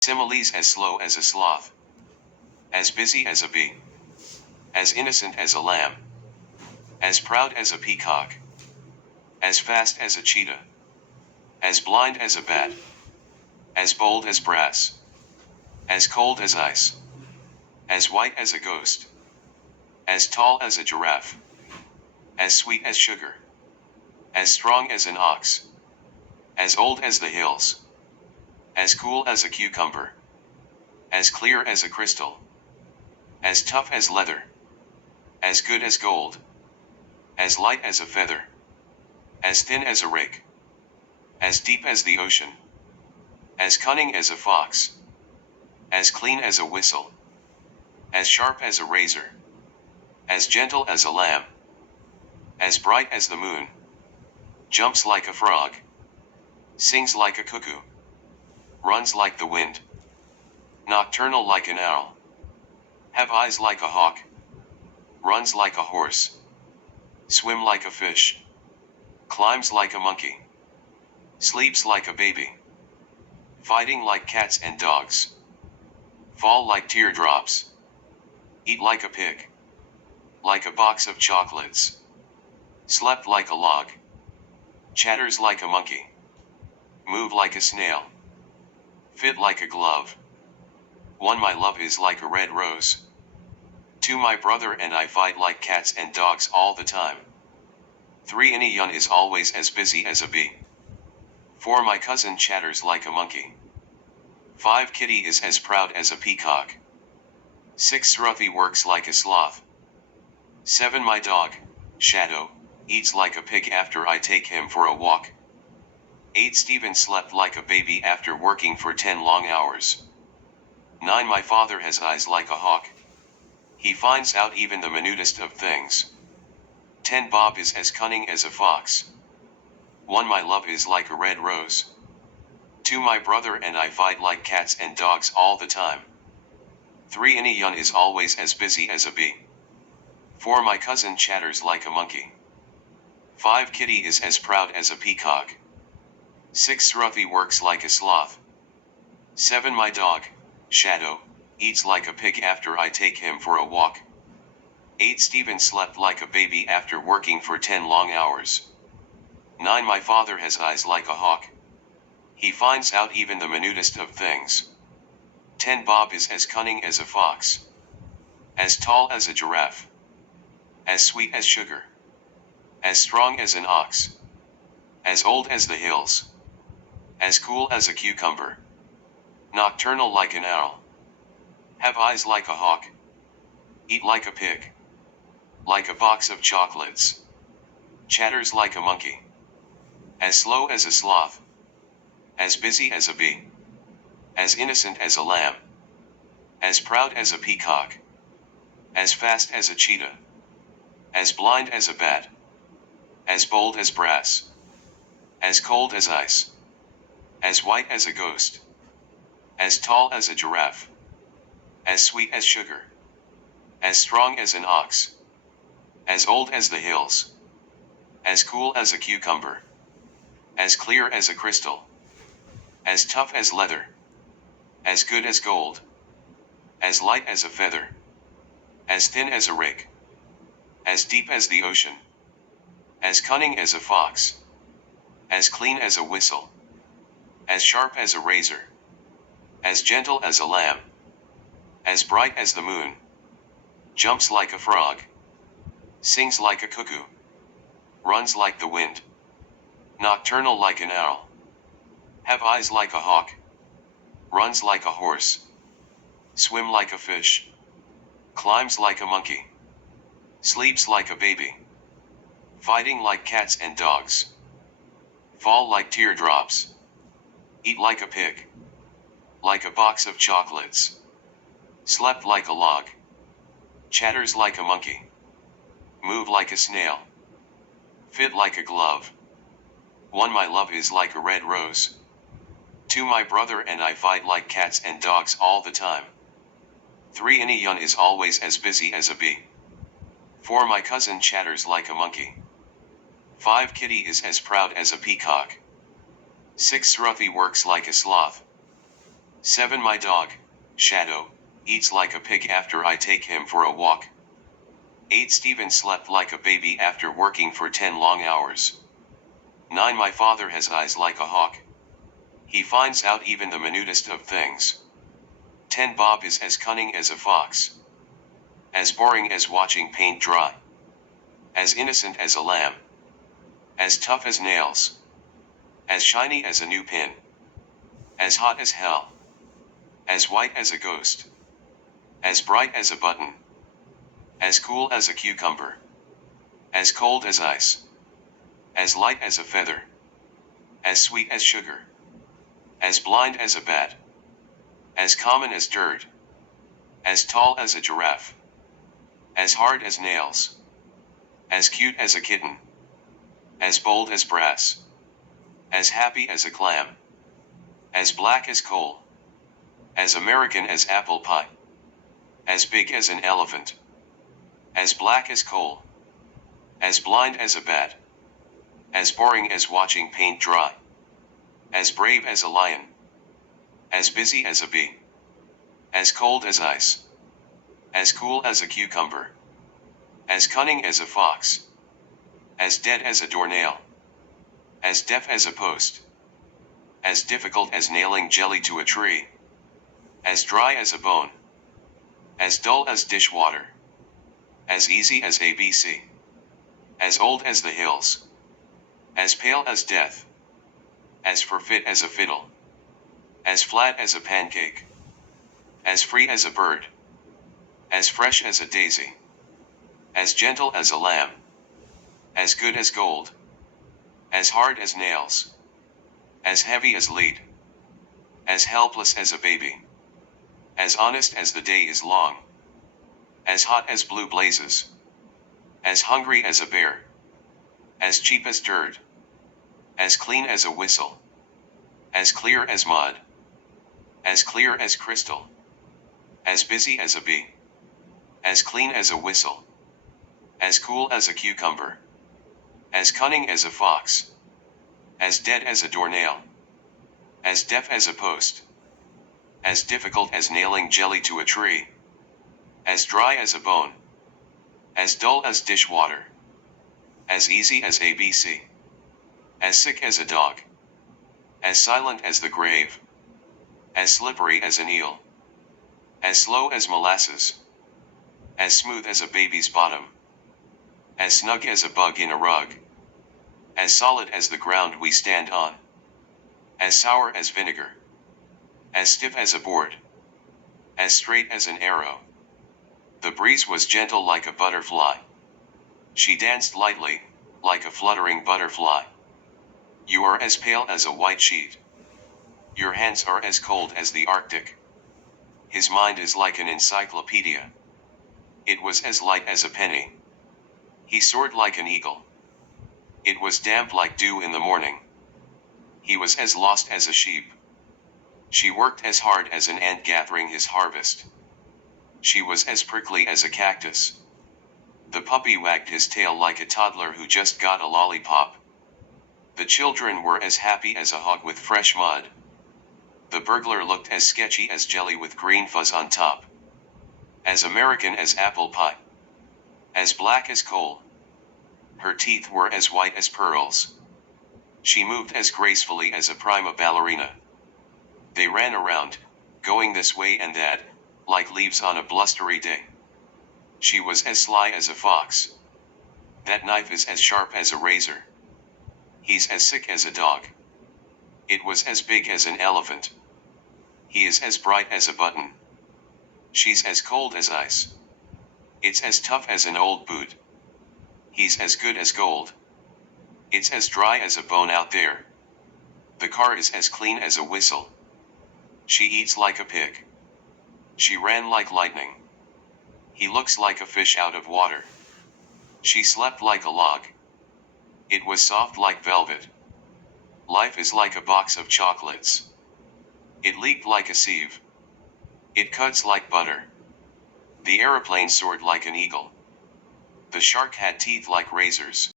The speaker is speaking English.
Similes as slow as a sloth, as busy as a bee, as innocent as a lamb, as proud as a peacock, as fast as a cheetah, as blind as a bat, as bold as brass, as cold as ice, as white as a ghost, as tall as a giraffe, as sweet as sugar, as strong as an ox, as old as the hills, as cool as a cucumber, as clear as a crystal, as tough as leather, as good as gold, as light as a feather, as thin as a rake, as deep as the ocean, as cunning as a fox, as clean as a whistle, as sharp as a razor, as gentle as a lamb, as bright as the moon, jumps like a frog, sings like a cuckoo, runs like the wind, nocturnal like an owl, have eyes like a hawk, runs like a horse, swim like a fish, climbs like a monkey, sleeps like a baby, fighting like cats and dogs, fall like teardrops, eat like a pig, like a box of chocolates, slept like a log, chatters like a monkey, move like a snail, fit like a glove. 1. My love is like a red rose. 2. My brother and I fight like cats and dogs all the time. 3. Any yun is always as busy as a bee. 4. My cousin chatters like a monkey. 5. Kitty is as proud as a peacock. 6. Sruthy works like a sloth. 7. My dog, Shadow, eats like a pig after I take him for a walk. 8. Stephen slept like a baby after working for 10 long hours. 9. My father has eyes like a hawk. He finds out even the minutest of things. 10. Bob is as cunning as a fox. 1. My love is like a red rose. 2. My brother and I fight like cats and dogs all the time. 3. Any yun is always as busy as a bee. 4. My cousin chatters like a monkey. 5. Kitty is as proud as a peacock. 6. Sruthy works like a sloth. 7. My dog, Shadow, eats like a pig after I take him for a walk. 8. Stephen slept like a baby after working for 10 long hours. 9. My father has eyes like a hawk. He finds out even the minutest of things. 10. Bob is as cunning as a fox, as tall as a giraffe, as sweet as sugar, as strong as an ox, as old as the hills, as cool as a cucumber, nocturnal like an owl, have eyes like a hawk, eat like a pig, like a box of chocolates, chatters like a monkey, as slow as a sloth, as busy as a bee, as innocent as a lamb, as proud as a peacock, as fast as a cheetah, as blind as a bat, as bold as brass, as cold as ice, as white as a ghost, as tall as a giraffe, as sweet as sugar, as strong as an ox, as old as the hills, as cool as a cucumber, as clear as a crystal, as tough as leather, as good as gold, as light as a feather, as thin as a rake, as deep as the ocean, as cunning as a fox, as clean as a whistle, as sharp as a razor, as gentle as a lamb, as bright as the moon, jumps like a frog, sings like a cuckoo, runs like the wind, nocturnal like an owl, have eyes like a hawk, runs like a horse, swim like a fish, climbs like a monkey, sleeps like a baby, fighting like cats and dogs, fall like teardrops, eat like a pig, like a box of chocolates, slept like a log, chatters like a monkey, move like a snail, fit like a glove. 1. My love is like a red rose. 2. My brother and I fight like cats and dogs all the time. 3. Any yun is always as busy as a bee. 4. My cousin chatters like a monkey. 5. Kitty is as proud as a peacock. 6. Sruthy works like a sloth. 7. My dog, Shadow, eats like a pig after I take him for a walk. 8. Stephen slept like a baby after working for 10 long hours. 9. My father has eyes like a hawk. He finds out even the minutest of things. 10. Bob is as cunning as a fox. As boring as watching paint dry. As innocent as a lamb. As tough as nails. As shiny as a new pin. As hot as hell. As white as a ghost. As bright as a button. As cool as a cucumber. As cold as ice. As light as a feather. As sweet as sugar. As blind as a bat. As common as dirt. As tall as a giraffe. As hard as nails. As cute as a kitten. As bold as brass. As happy as a clam. As black as coal. As American as apple pie. As big as an elephant. As black as coal. As blind as a bat. As boring as watching paint dry. As brave as a lion. As busy as a bee. As cold as ice. As cool as a cucumber. As cunning as a fox. As dead as a doornail. As deaf as a post. As difficult as nailing jelly to a tree. As dry as a bone. As dull as dishwater. As easy as ABC. As old as the hills. As pale as death. As forfeit as a fiddle. As flat as a pancake. As free as a bird. As fresh as a daisy. As gentle as a lamb. As good as gold. As hard as nails. As heavy as lead. As helpless as a baby. As honest as the day is long. As hot as blue blazes. As hungry as a bear. As cheap as dirt. As clean as a whistle. As clear as mud. As clear as crystal. As busy as a bee. As clean as a whistle. As cool as a cucumber. As cunning as a fox. As dead as a doornail. As deaf as a post. As difficult as nailing jelly to a tree. As dry as a bone. As dull as dishwater. As easy as ABC. As sick as a dog. As silent as the grave. As slippery as an eel. As slow as molasses. As smooth as a baby's bottom. As snug as a bug in a rug. As solid as the ground we stand on. As sour as vinegar. As stiff as a board. As straight as an arrow. The breeze was gentle like a butterfly. She danced lightly, like a fluttering butterfly. You are as pale as a white sheet. Your hands are as cold as the Arctic. His mind is like an encyclopedia. It was as light as a penny. He soared like an eagle. It was damp like dew in the morning. He was as lost as a sheep. She worked as hard as an ant gathering his harvest. She was as prickly as a cactus. The puppy wagged his tail like a toddler who just got a lollipop. The children were as happy as a hog with fresh mud. The burglar looked as sketchy as jelly with green fuzz on top. As American as apple pie. As black as coal. Her teeth were as white as pearls. She moved as gracefully as a prima ballerina. They ran around, going this way and that, like leaves on a blustery day. She was as sly as a fox. That knife is as sharp as a razor. He's as sick as a dog. It was as big as an elephant. He is as bright as a button. She's as cold as ice. It's as tough as an old boot. He's as good as gold. It's as dry as a bone out there. The car is as clean as a whistle. She eats like a pig. She ran like lightning. He looks like a fish out of water. She slept like a log. It was soft like velvet. Life is like a box of chocolates. It leaked like a sieve. It cuts like butter. The aeroplane soared like an eagle. The shark had teeth like razors.